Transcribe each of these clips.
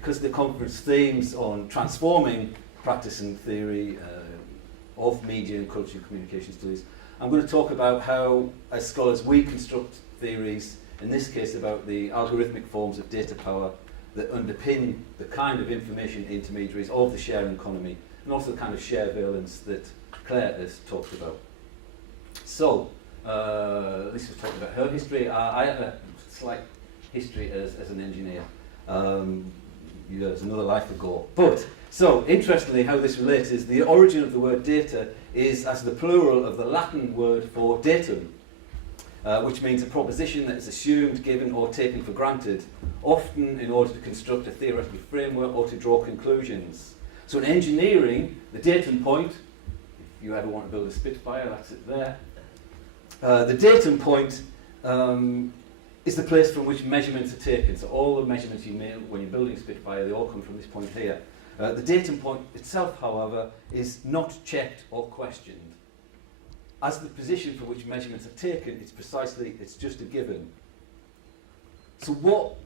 because the conference themes on transforming practice and theory of media and culture and communication studies, I'm going to talk about how, as scholars, we construct theories, in this case about the algorithmic forms of data power that underpin the kind of information intermediaries of the sharing economy, and also the kind of share valence that Claire has talked about. So, Lisa was talking about her history. I have a slight history as an engineer. Years, another life ago. But, so, interestingly, how this relates is the origin of the word data is as the plural of the Latin word for datum, which means a proposition that is assumed, given, or taken for granted, often in order to construct a theoretical framework or to draw conclusions. So in engineering, the datum point, if you ever want to build a Spitfire, that's it there. The datum point is the place from which measurements are taken. So all the measurements you make when you're building a Spitfire, they all come from this point here. The datum point itself, however, is not checked or questioned. As the position for which measurements are taken, it's just a given. So what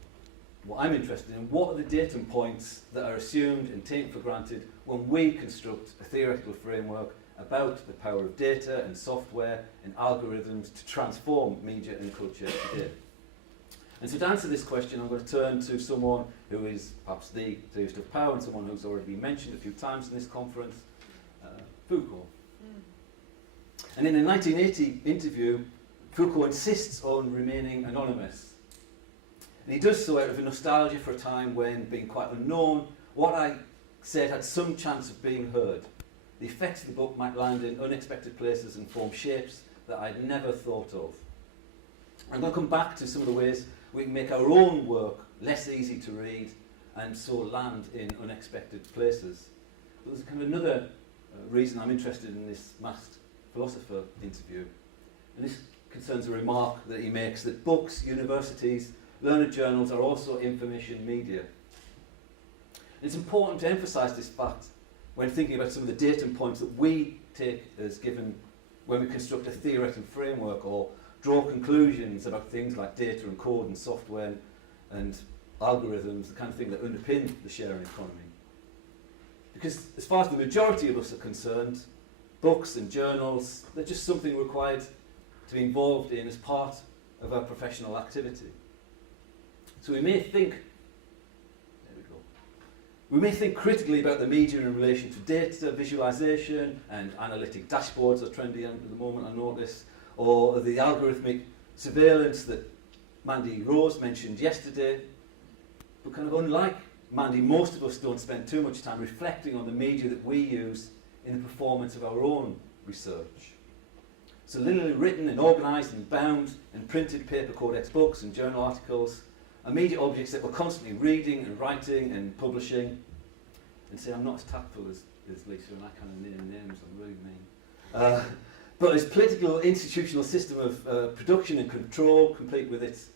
I'm interested in, what are the datum points that are assumed and taken for granted when we construct a theoretical framework about the power of data and software and algorithms to transform media and culture today? And so to answer this question, I'm going to turn to someone who is perhaps the theorist of power and someone who's already been mentioned a few times in this conference, Foucault. And in a 1980 interview, Foucault insists on remaining anonymous. And he does so out of a nostalgia for a time when, being quite unknown, what I said had some chance of being heard. The effects of the book might land in unexpected places and form shapes that I'd never thought of. I'm going to come back to some of the ways we can make our own work less easy to read and so land in unexpected places. But there's kind of another reason I'm interested in this masked philosopher interview, and this concerns a remark that he makes that books, universities, learned journals are also information media. It's important to emphasise this fact when thinking about some of the datum points that we take as given when we construct a theoretical framework or draw conclusions about things like data and code and software and algorithms, the kind of thing that underpin the sharing economy. Because as far as the majority of us are concerned, books and journals, they're just something required to be involved in as part of our professional activity. So we may think critically about the media in relation to data, visualization, and analytic dashboards are trendy at the moment, I notice, or the algorithmic surveillance that Mandy Rose mentioned yesterday. But kind of unlike Mandy, most of us don't spend too much time reflecting on the media that we use in the performance of our own research. So linearly written and organised and bound and printed paper codex books and journal articles are media objects that we're constantly reading and writing and publishing. And say, I'm not as tactful as Lisa, and I kind of name names, I'm really mean. But this political institutional system of production and control, complete with its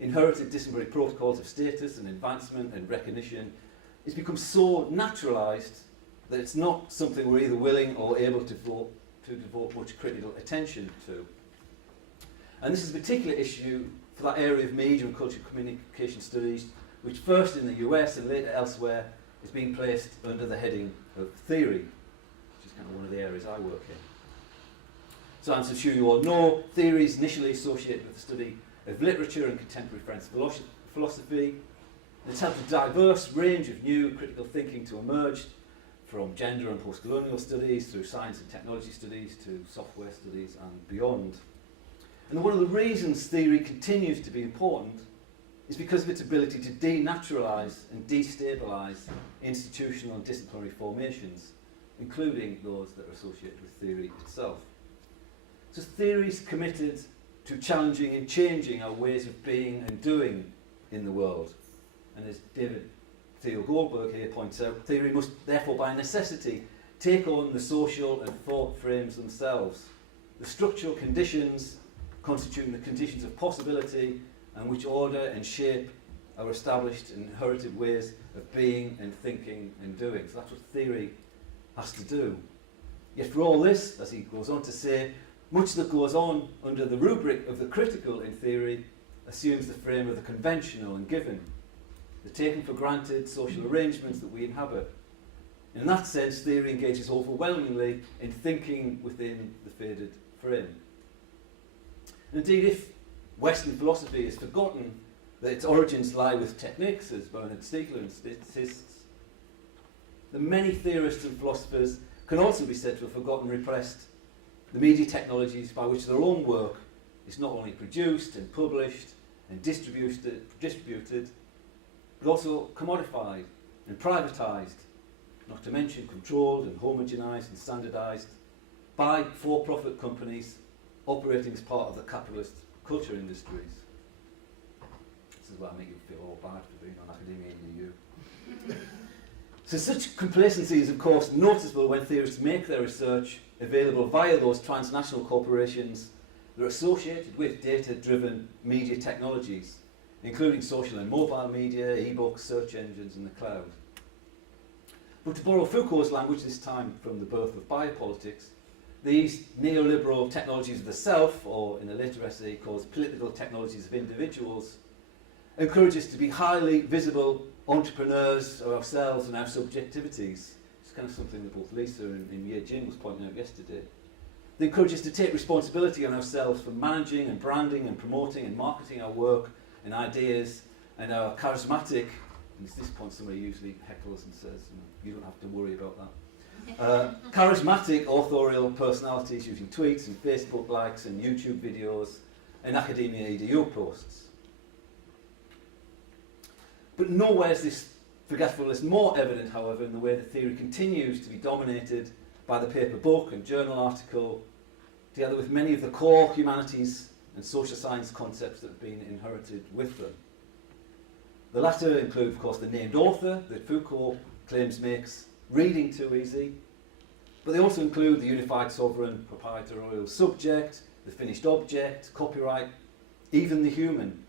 inherited disciplinary protocols of status and advancement and recognition, it's become so naturalised that it's not something we're either willing or able to devote much critical attention to. And this is a particular issue for that area of media and cultural communication studies, which first in the US and later elsewhere is being placed under the heading of theory, which is kind of one of the areas I work in. So as I'm sure you all know, theory is initially associated with the study of literature and contemporary French philosophy. It's helped a diverse range of new critical thinking to emerge, from gender and post-colonial studies through science and technology studies to software studies and beyond. And one of the reasons theory continues to be important is because of its ability to denaturalise and destabilise institutional and disciplinary formations, including those that are associated with theory itself. So theory is committed to challenging and changing our ways of being and doing in the world. And as David Theo Goldberg here points out, theory must therefore by necessity take on the social and thought frames themselves, the structural conditions constituting the conditions of possibility and which order and shape our established and inherited ways of being and thinking and doing. So that's what theory has to do. Yet for all this, as he goes on to say, much that goes on under the rubric of the critical in theory assumes the frame of the conventional and given. the taken for granted social arrangements that we inhabit. In that sense, theory engages overwhelmingly in thinking within the faded frame. And indeed, if Western philosophy is forgotten that its origins lie with techniques, as Bernard Stiegler insists, then many theorists and philosophers can also be said to have forgotten and repressed the media technologies by which their own work is not only produced and published and distributed, but also commodified and privatised, not to mention controlled and homogenised and standardised by for-profit companies operating as part of the capitalist culture industries. This is why I make you feel all bad for being on Academia.edu. So such complacency is of course noticeable when theorists make their research available via those transnational corporations that are associated with data-driven media technologies, including social and mobile media, e-books, search engines and the cloud. But to borrow Foucault's language, this time from The Birth of Biopolitics, these neoliberal technologies of the self, or in a later essay he calls political technologies of individuals, encourage us to be highly visible entrepreneurs of ourselves and our subjectivities. It's kind of something that both Lisa and Ye Jin was pointing out yesterday. They encourage us to take responsibility on ourselves for managing and branding and promoting and marketing our work and ideas and our charismatic, and at this point somebody usually heckles and says, you don't have to worry about that. Charismatic authorial personalities using tweets and Facebook likes and YouTube videos and Academia.edu posts. But nowhere is this forgetfulness more evident, however, in the way that theory continues to be dominated by the paper book and journal article, together with many of the core humanities and social science concepts that have been inherited with them. The latter include, of course, the named author that Foucault claims makes reading too easy, but they also include the unified sovereign proprietorial subject, the finished object, copyright, even the human,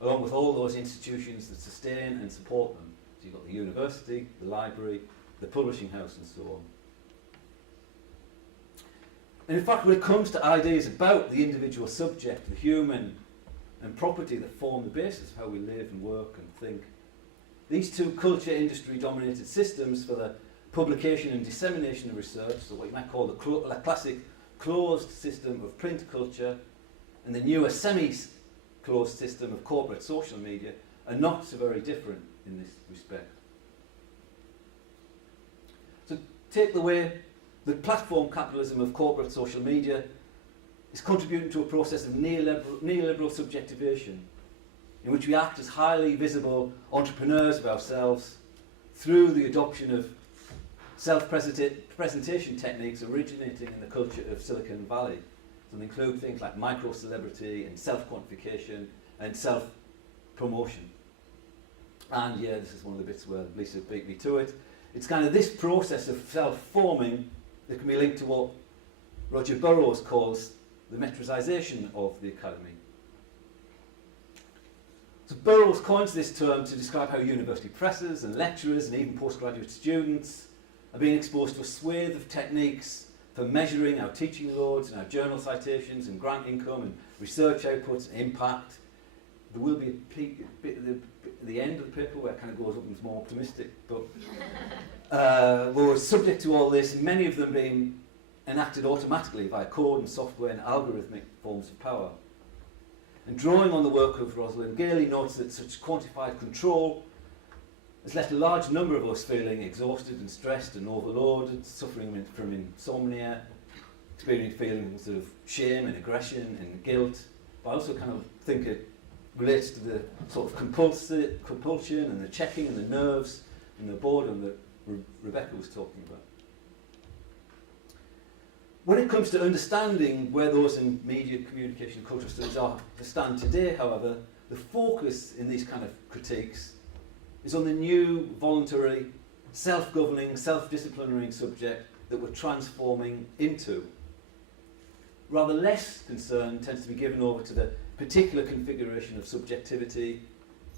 along with all those institutions that sustain and support them. So you've got the university, the library, the publishing house and so on. And in fact, when it comes to ideas about the individual subject, the human and property that form the basis of how we live and work and think, these two culture industry dominated systems for the publication and dissemination of research, so what you might call the classic closed system of print culture and the newer semi-closed system of corporate social media, are not so very different in this respect. So take the way the platform capitalism of corporate social media is contributing to a process of neoliberal subjectivation, in which we act as highly visible entrepreneurs of ourselves through the adoption of self-presentation techniques originating in the culture of Silicon Valley. So they include things like micro-celebrity and self-quantification and self-promotion. And yeah, this is one of the bits where Lisa beat me to it. It's kind of this process of self-forming that can be linked to what Roger Burrows calls the metricization of the academy. So Burrows coins this term to describe how university professors and lecturers and even postgraduate students are being exposed to a swathe of techniques for measuring our teaching loads and our journal citations and grant income and research outputs and impact. There will be a bit at the end of the paper where it kind of goes up and is more optimistic, but we're subject to all this, many of them being enacted automatically via code and software and algorithmic forms of power. And drawing on the work of Rosalind Gailey notes that such quantified control has left a large number of us feeling exhausted and stressed and overloaded, suffering from insomnia, experiencing feelings of shame and aggression and guilt. But I also kind of think it relates to the sort of compulsion and the checking and the nerves and the boredom that Rebecca was talking about. When it comes to understanding where those in media, communication, and cultural studies are to stand today, however, the focus in these kind of critiques is on the new, voluntary, self-governing, self-disciplinary subject that we're transforming into. Rather less concern tends to be given over to the particular configuration of subjectivity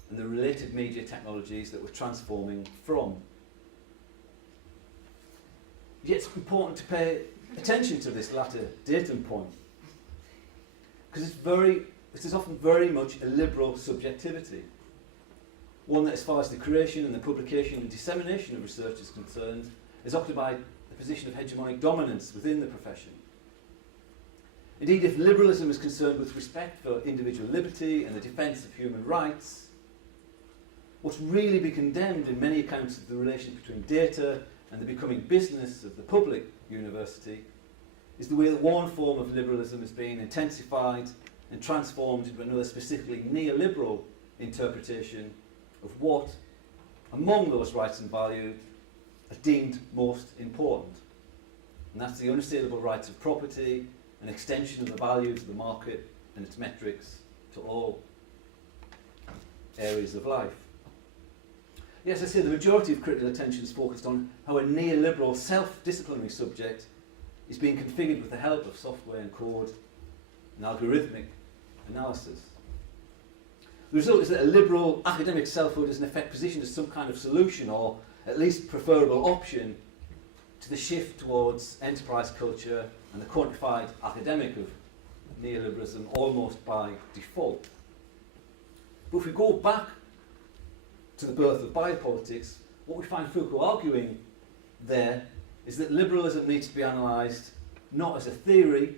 and the related media technologies that we're transforming from. Yet it's important to pay attention to this latter datum point, because it is often very much a liberal subjectivity, one that, as far as the creation and the publication and dissemination of research is concerned, has occupied a position of hegemonic dominance within the profession. Indeed, if liberalism is concerned with respect for individual liberty and the defence of human rights, what's really been condemned in many accounts of the relation between data and the becoming business of the public university is the way that one form of liberalism has been intensified and transformed into another specifically neoliberal interpretation of what, among those rights and values, are deemed most important. And that's the unassailable rights of property, an extension of the values of the market and its metrics to all areas of life. Yes, I say the majority of critical attention is focused on how a neoliberal self-disciplinary subject is being configured with the help of software and code and algorithmic analysis. The result is that a liberal academic selfhood is in effect positioned as some kind of solution, or at least preferable option, to the shift towards enterprise culture and the quantified academic of neoliberalism almost by default. But if we go back to the birth of biopolitics, what we find Foucault arguing there is that liberalism needs to be analysed not as a theory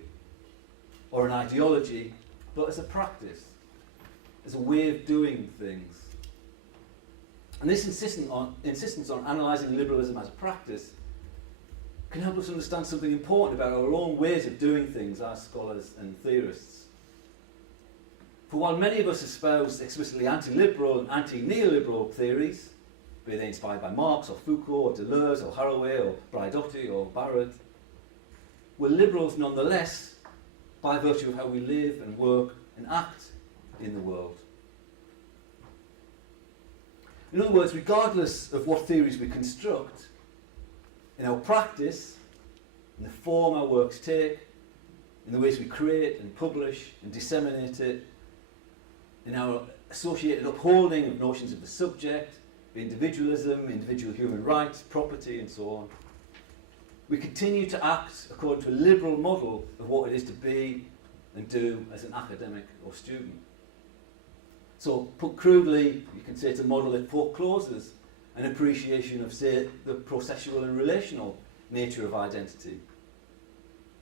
or an ideology, but as a practice, as a way of doing things. And this insistence on analysing liberalism as a practice can help us understand something important about our own ways of doing things as scholars and theorists. For while many of us espouse explicitly anti-liberal and anti-neoliberal theories, be they inspired by Marx or Foucault or Deleuze or Haraway or Braidotti or Barrett, we're liberals nonetheless by virtue of how we live and work and act in the world. In other words, regardless of what theories we construct, in our practice, in the form our works take, in the ways we create and publish and disseminate it, in our associated upholding of notions of the subject, individualism, individual human rights, property, and so on, we continue to act according to a liberal model of what it is to be and do as an academic or student. So, put crudely, you can say it's a model that forecloses an appreciation of, say, the processual and relational nature of identity,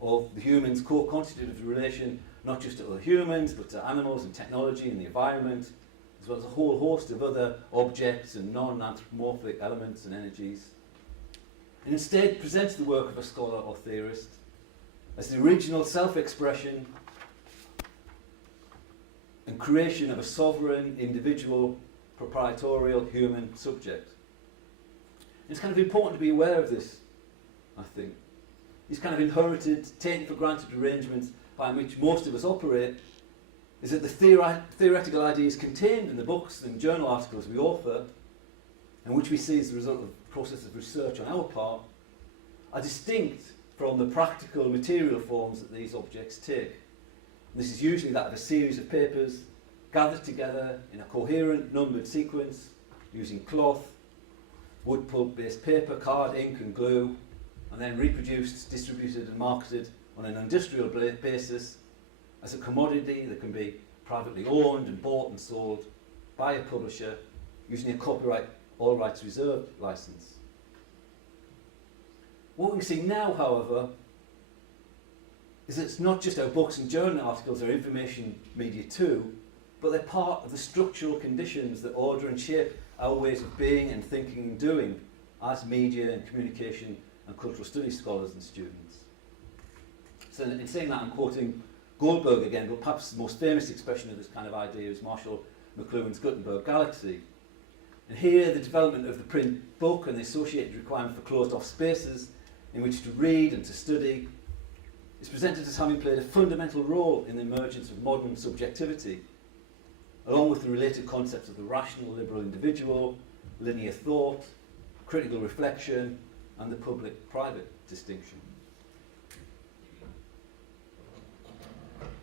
of the human's co-constitutive relation not just to other humans, but to animals and technology and the environment, as well as a whole host of other objects and non-anthropomorphic elements and energies, and instead presents the work of a scholar or theorist as the original self-expression and creation of a sovereign, individual, proprietorial human subject. It's kind of important to be aware of this, I think. These kind of inherited, taken for granted arrangements by which most of us operate is that the theoretical ideas contained in the books and journal articles we author, and which we see as the result of a process of research on our part, are distinct from the practical material forms that these objects take. And this is usually that of a series of papers gathered together in a coherent, numbered sequence using cloth, wood pulp-based paper, card, ink and glue, and then reproduced, distributed and marketed on an industrial basis as a commodity that can be privately owned and bought and sold by a publisher using a copyright all rights reserved license. What we see now, however, is that it's not just our books and journal articles or information media too, but they're part of the structural conditions that order and shape our ways of being and thinking and doing as media and communication and cultural studies scholars and students. So in saying that, I'm quoting Goldberg again, but perhaps the most famous expression of this kind of idea is Marshall McLuhan's Gutenberg Galaxy. And here, the development of the print book and the associated requirement for closed-off spaces in which to read and to study is presented as having played a fundamental role in the emergence of modern subjectivity, along with the related concepts of the rational liberal individual, linear thought, critical reflection, and the public-private distinction.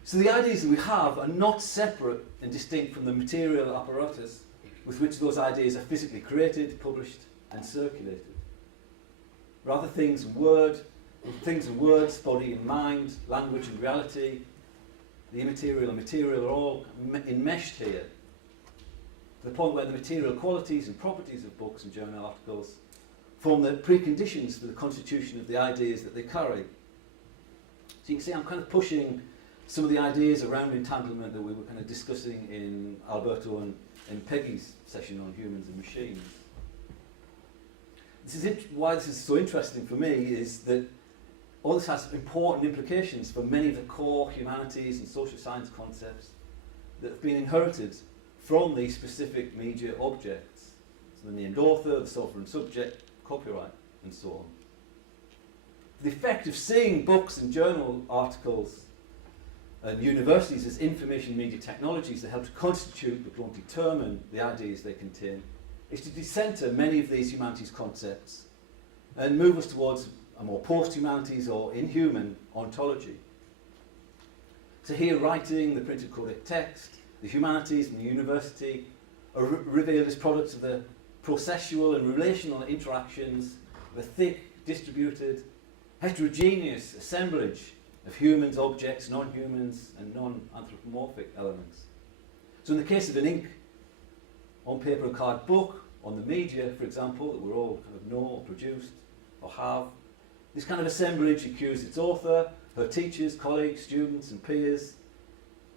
So the ideas that we have are not separate and distinct from the material apparatus with which those ideas are physically created, published, and circulated. Rather, things and words, body and mind, language and reality, the immaterial and material are all enmeshed here. to the point where the material qualities and properties of books and journal articles form the preconditions for the constitution of the ideas that they carry. So you can see I'm kind of pushing some of the ideas around entanglement that we were kind of discussing in Alberto and Peggy's session on humans and machines. Why this is so interesting for me is that all this has important implications for many of the core humanities and social science concepts that have been inherited from these specific media objects. So the named author, the sovereign subject, copyright, and so on. The effect of seeing books and journal articles and universities as information media technologies that help to constitute but don't determine the ideas they contain is to decenter many of these humanities concepts and move us towards a more post-humanities or inhuman ontology. So here writing, the printed codec text, the humanities and the university are revealed as products of the processual and relational interactions of a thick, distributed, heterogeneous assemblage of humans, objects, non-humans and non-anthropomorphic elements. So in the case of an ink on paper and card book, on the media, for example, that we all kind of know or produced or have, this kind of assemblage accused its author, her teachers, colleagues, students and peers,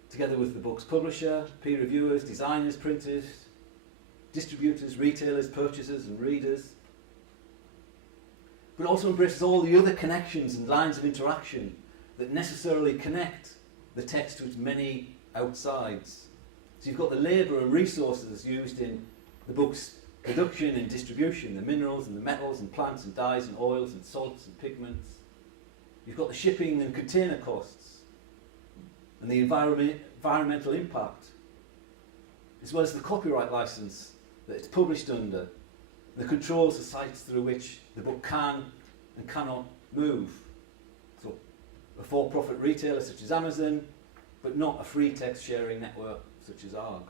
together with the book's publisher, peer reviewers, designers, printers, distributors, retailers, purchasers and readers. But it also embraces all the other connections and lines of interaction that necessarily connect the text to its many outsides. So you've got the labour and resources used in the book's production and distribution, the minerals and the metals and plants and dyes and oils and salts and pigments. You've got the shipping and container costs and the environmental impact, as well as the copyright licence that it's published under, the controls the sites through which the book can and cannot move. So a for-profit retailer such as Amazon, but not a free text sharing network such as ARG.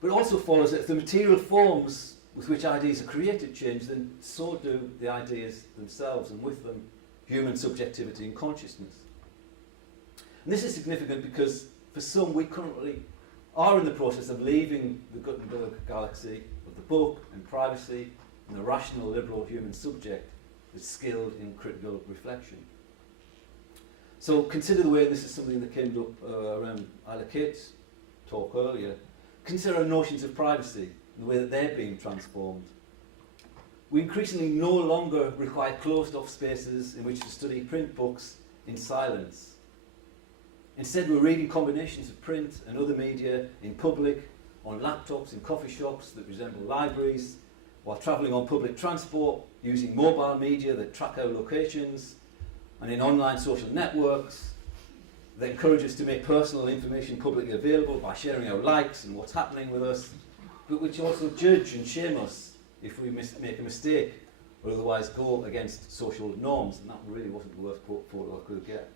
But it also follows that if the material forms with which ideas are created change, then so do the ideas themselves, and with them human subjectivity and consciousness. And this is significant because for some we currently are in the process of leaving the Gutenberg galaxy of the book and privacy and the rational liberal human subject that's skilled in critical reflection. So consider the way, this is something that came up around Isla Kate's talk earlier, consider notions of privacy and the way that they're being transformed. We increasingly no longer require closed-off spaces in which to study print books in silence. Instead, we're reading combinations of print and other media in public, on laptops, in coffee shops that resemble libraries, while travelling on public transport, using mobile media that track our locations, and in online social networks that encourage us to make personal information publicly available by sharing our likes and what's happening with us, but which also judge and shame us if we make a mistake or otherwise go against social norms. And that really wasn't the worst photo I could get.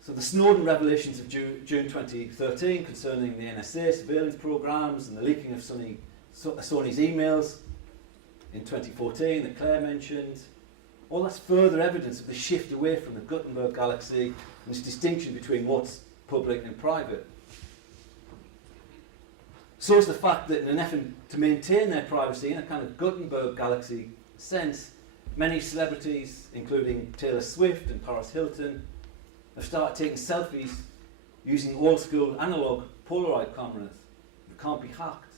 So the Snowden revelations of June 2013 concerning the NSA surveillance programs and the leaking of Sony's emails in 2014 that Claire mentioned, all that's further evidence of the shift away from the Gutenberg galaxy and this distinction between what's public and private. So is the fact that in an effort to maintain their privacy in a kind of Gutenberg galaxy sense, many celebrities, including Taylor Swift and Paris Hilton, have started taking selfies using old-school analogue Polaroid cameras that can't be hacked,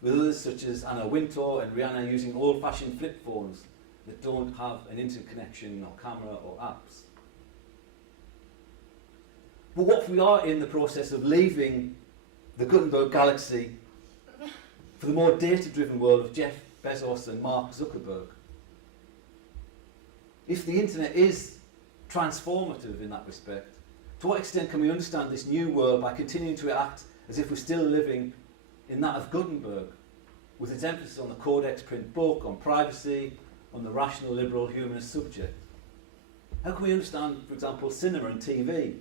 with others such as Anna Wintour and Rihanna using old-fashioned flip phones that don't have an internet connection or camera or apps. But what if we are in the process of leaving the Gutenberg galaxy for the more data-driven world of Jeff Bezos and Mark Zuckerberg? If the internet is transformative in that respect, to what extent can we understand this new world by continuing to act as if we're still living in that of Gutenberg, with its emphasis on the codex print book, on privacy, on the rational liberal humanist subject? How can we understand, for example, cinema and TV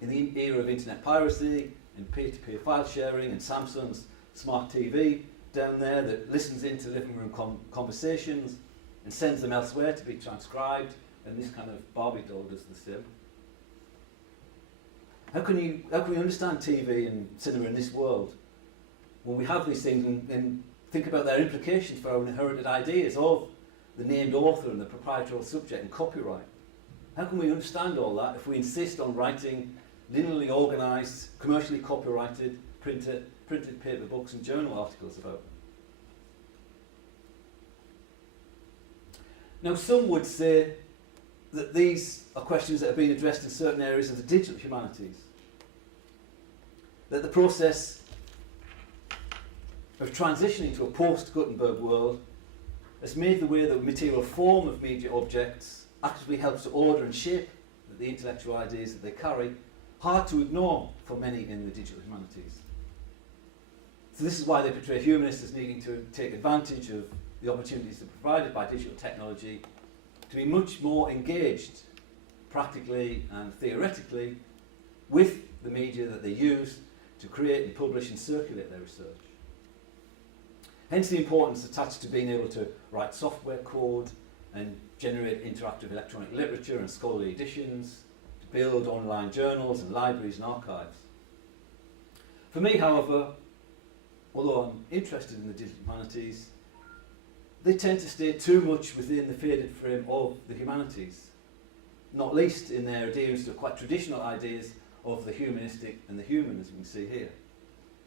in the era of internet piracy and peer-to-peer file sharing and Samsung's smart TV down there that listens into living room conversations and sends them elsewhere to be transcribed, and this kind of Barbie doll does the same? How can we understand TV and cinema in this world when we have these things and think about their implications for our inherited ideas of the named author and the proprietary subject and copyright? How can we understand all that if we insist on writing linearly organised, commercially copyrighted, printed paper books and journal articles about them? Now, some would say that these are questions that are being addressed in certain areas of the digital humanities. That the process of transitioning to a post-Gutenberg world has made the way that the material form of media objects actively helps to order and shape the intellectual ideas that they carry hard to ignore for many in the digital humanities. So this is why they portray humanists as needing to take advantage of the opportunities that are provided by digital technology to be much more engaged, practically and theoretically, with the media that they use to create and publish and circulate their research. Hence the importance attached to being able to write software code and generate interactive electronic literature and scholarly editions, to build online journals and libraries and archives. For me, however, although I'm interested in the digital humanities, they tend to stay too much within the faded frame of the humanities, not least in their adherence to quite traditional ideas of the humanistic and the human, as we can see here,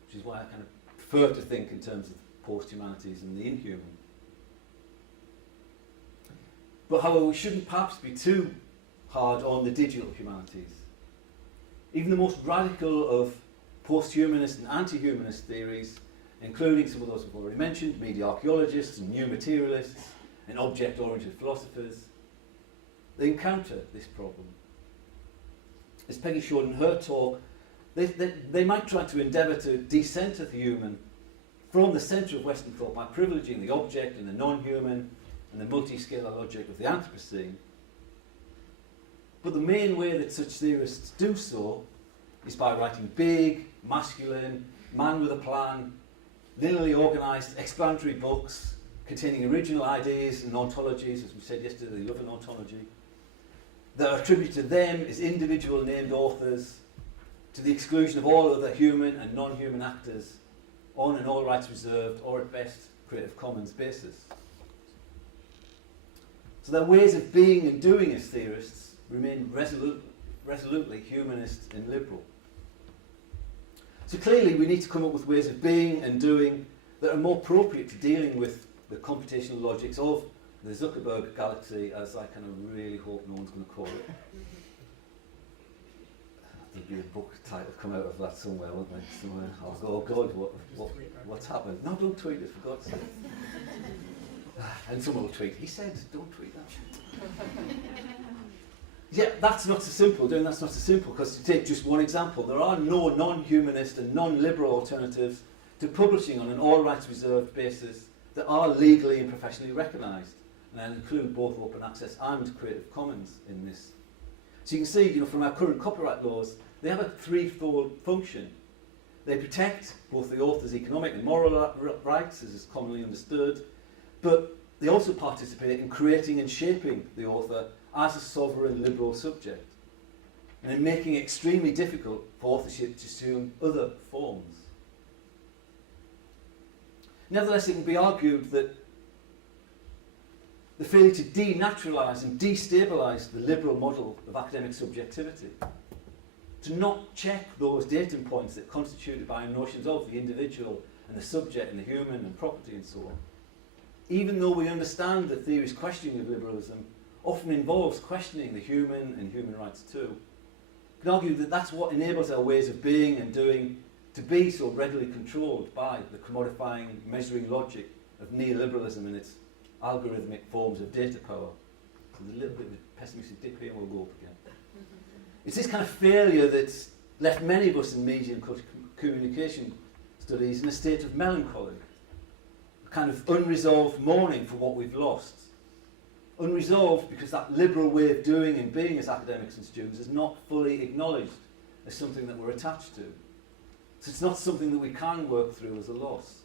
which is why I kind of prefer to think in terms of post-humanities and the inhuman. But however, we shouldn't perhaps be too hard on the digital humanities. Even the most radical of post-humanist and anti-humanist theories, including some of those we've already mentioned, media archaeologists and new materialists and object-oriented philosophers, they encounter this problem. As Peggy showed in her talk, they might try to endeavour to decenter the human from the centre of Western thought by privileging the object and the non-human and the multi-scalar logic of the Anthropocene. But the main way that such theorists do so is by writing big, masculine, man with a plan, linearly organised, explanatory books containing original ideas and ontologies, as we said yesterday, they love an ontology, that are attributed to them as individual named authors, to the exclusion of all other human and non-human actors, on an all rights reserved, or at best, Creative Commons basis. So their ways of being and doing as theorists remain resolutely humanist and liberal. So clearly we need to come up with ways of being and doing that are more appropriate to dealing with the computational logics of the Zuckerberg galaxy, as I kind of really hope no one's going to call it. There'd be a book title come out of that somewhere, wouldn't there? Somewhere. Oh God, what's happened? No, don't tweet it, for God's sake. And someone will tweet, he said, don't tweet that. Yeah, that's not so simple, that's not so simple, because to take just one example, there are no non-humanist and non-liberal alternatives to publishing on an all rights reserved basis that are legally and professionally recognised. And I include both open access and Creative Commons in this. So you can see, from our current copyright laws, they have a threefold function. They protect both the author's economic and moral rights, as is commonly understood, but they also participate in creating and shaping the author as a sovereign liberal subject, and in making it extremely difficult for authorship to assume other forms. Nevertheless, it can be argued that the failure to denaturalise and destabilise the liberal model of academic subjectivity, to not check those datum points that are constituted by notions of the individual and the subject and the human and property and so on, even though we understand that theory's questioning of liberalism often involves questioning the human and human rights too, we can argue that that's what enables our ways of being and doing to be so readily controlled by the commodifying, measuring logic of neoliberalism and its algorithmic forms of data power. So there's a little bit of a pessimistic dip here and we'll go up again. It's this kind of failure that's left many of us in media and cultural communication studies in a state of melancholy, a kind of unresolved mourning for what we've lost. Unresolved because that liberal way of doing and being as academics and students is not fully acknowledged as something that we're attached to. So it's not something that we can work through as a loss.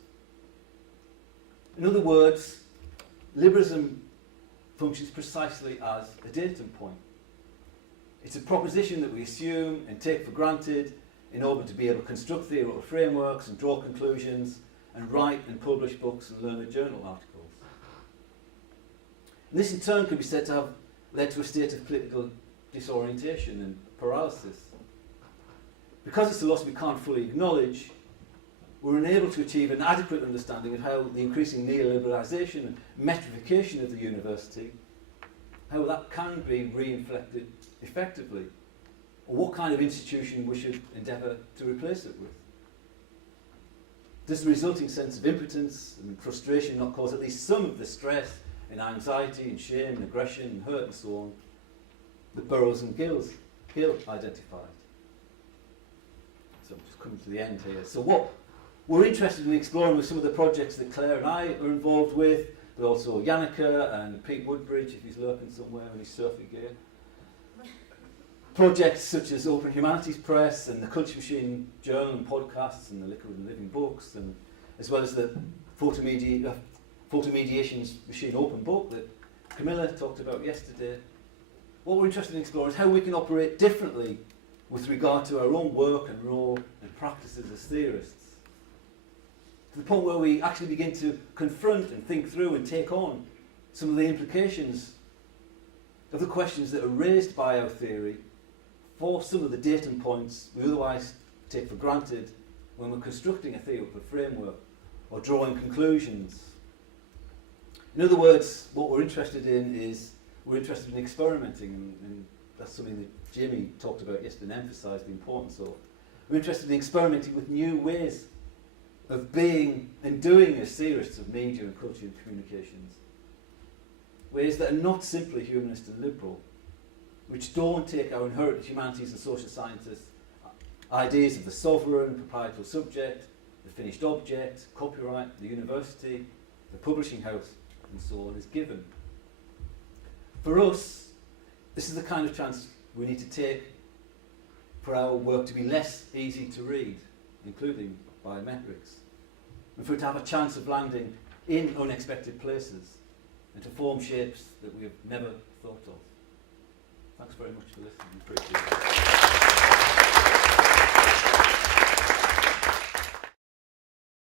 In other words, liberalism functions precisely as a datum point. It's a proposition that we assume and take for granted in order to be able to construct theoretical frameworks and draw conclusions and write and publish books and learned journal articles. And this in turn could be said to have led to a state of political disorientation and paralysis. Because it's a loss we can't fully acknowledge, we're unable to achieve an adequate understanding of how the increasing neoliberalisation and metrification of the university, how that can be re-inflected effectively, or what kind of institution we should endeavour to replace it with. Does the resulting sense of impotence and frustration not cause at least some of the stress and anxiety and shame and aggression and hurt and so on that Burroughs and Gill identified? So I'm just coming to the end here. So what we're interested in exploring with some of the projects that Claire and I are involved with, but also Yannicka and Pete Woodbridge, if he's lurking somewhere in his surfing gear. Projects such as Open Humanities Press and the Culture Machine Journal and podcasts and the Liquid and Living books, and as well as the Photo Mediations Machine Open Book that Camilla talked about yesterday. What we're interested in exploring is how we can operate differently with regard to our own work and role and practices as theorists, to the point where we actually begin to confront and think through and take on some of the implications of the questions that are raised by our theory for some of the datum points we otherwise take for granted when we're constructing a theoretical framework or drawing conclusions. In other words, what we're interested in is we're interested in experimenting, and that's something that Jamie talked about yesterday and emphasised the importance of. We're interested in experimenting with new ways of being and doing as theorists of media and culture and communications. Ways that are not simply humanist and liberal, which don't take our inherited humanities and social sciences ideas of the sovereign, proprietary subject, the finished object, copyright, the university, the publishing house, and so on as given. For us, this is the kind of chance we need to take for our work to be less easy to read, including biometrics, and for it to have a chance of landing in unexpected places and to form shapes that we have never thought of. Thanks very much for listening. Appreciate it.